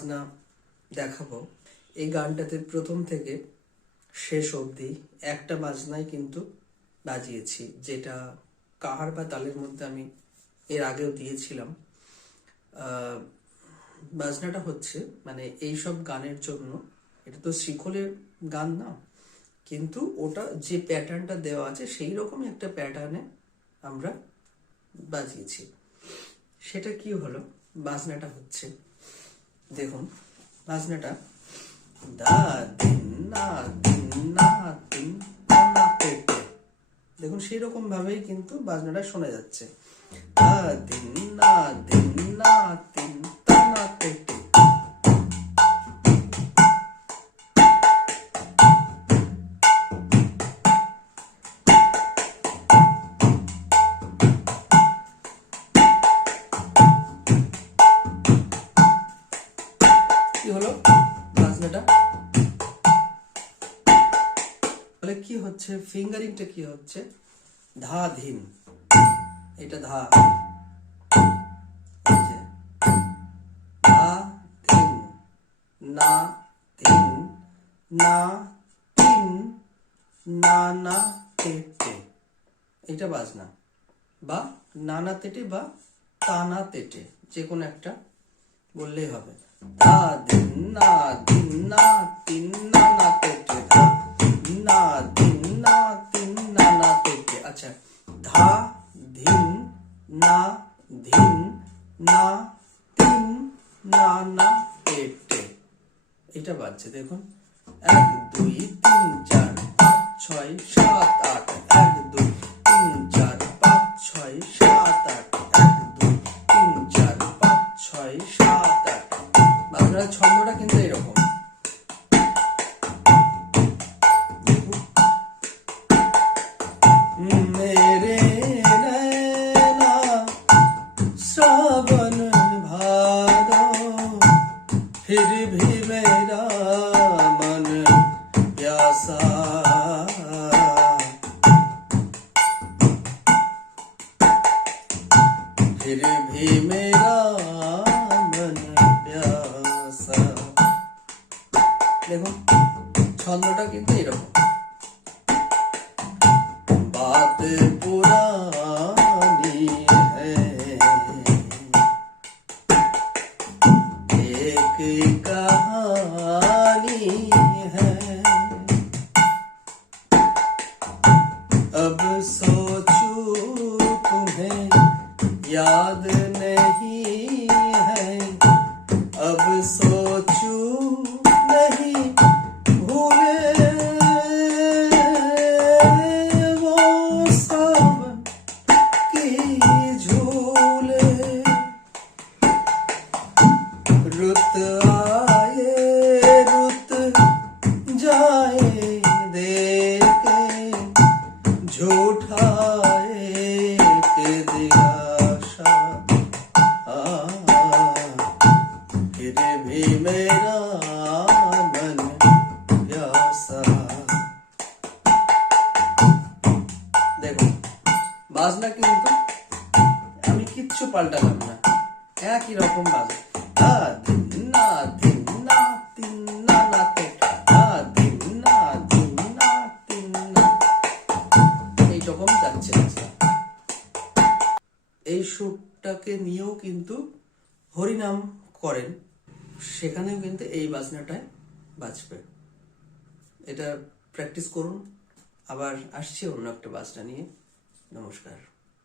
বাজনা দেখাবো। এই গানটাতে প্রথম থেকে শেষ অবধি একটা বাজনাই কিন্তু বাজিয়েছি, যেটা কাহার বা তালের মধ্যে আমি এর আগেও দিয়েছিলাম। বাজনাটা হচ্ছে মানে এইসব গানের জন্য, এটা তো শিখলের গান না, কিন্তু ওটা যে প্যাটার্নটা দেওয়া আছে সেই রকমই একটা প্যাটার্নে আমরা বাজিয়েছি। সেটা কি হলো, বাজনাটা হচ্ছে, দেখুন বাজনাটা দা দিন না দিন না দিন না পেটে, দেখুন সেই রকম ভাবেই কিন্তু বাজনাটা শোনা যাচ্ছে। দা দিন না দিন না দিন না পেটে। কি হলো বাজনাটা, তাহলে কি হচ্ছে, ফিঙ্গারিংটা কি হচ্ছে, ধা ধিন, এটা ধা, ধা ধিন না ধিন না তিন না না তেটে, এটা বাজনা, বা নানা তেটে বা তানা তেটে, যে কোনো একটা বললেই হবে। ধা দিন না দিন না তিন না না তেটে, ধা না দিন না তিন না না তেটে। আচ্ছা, ধা ধিন না ধিন না তিন না না তেটে, এটা বাজছে দেখুন। 1 2 3 4 5 6 7 8, 1 2 3 4 5 6 7 8, 1 2 3 4 5 6 7 8। বাংলার ছন্দটা কিন্তু এরকম। মেরে নैना श्रावण भादो, फिर भी मेरा मन प्यासा, फिर भी मेरा मन प्यासा। দেখুন ছন্দটা কিন্তু এরকম। बात पुरानी है, एक कहानी है, अब सोचूं तुम्हें याद नहीं है, अब सोचूं नहीं भूले वो सावन की झूले, रुत आए रुत जाए देर के, झूठाए के दिलाशा, फिर भी मेरा मन प्यासा। দেখো বাজনা কিন্তু আমি কিচ্ছু পাল্টালাম না, একই রকম বাজনা। ধা ধিন না ধিন না তিন না না তেটে, ধা ধিন না ধিন না তিন না, এইরকম যাচ্ছে বাজনা। এই সুরটাকে নিয়েও কিন্তু হরিনাম করেন, সেখানেও কিন্তু এই বাজনাটাই বাজবে। এটা প্র্যাকটিস করুন। আবার আসছি অন্য একটা বাজনা নিয়ে। নমস্কার।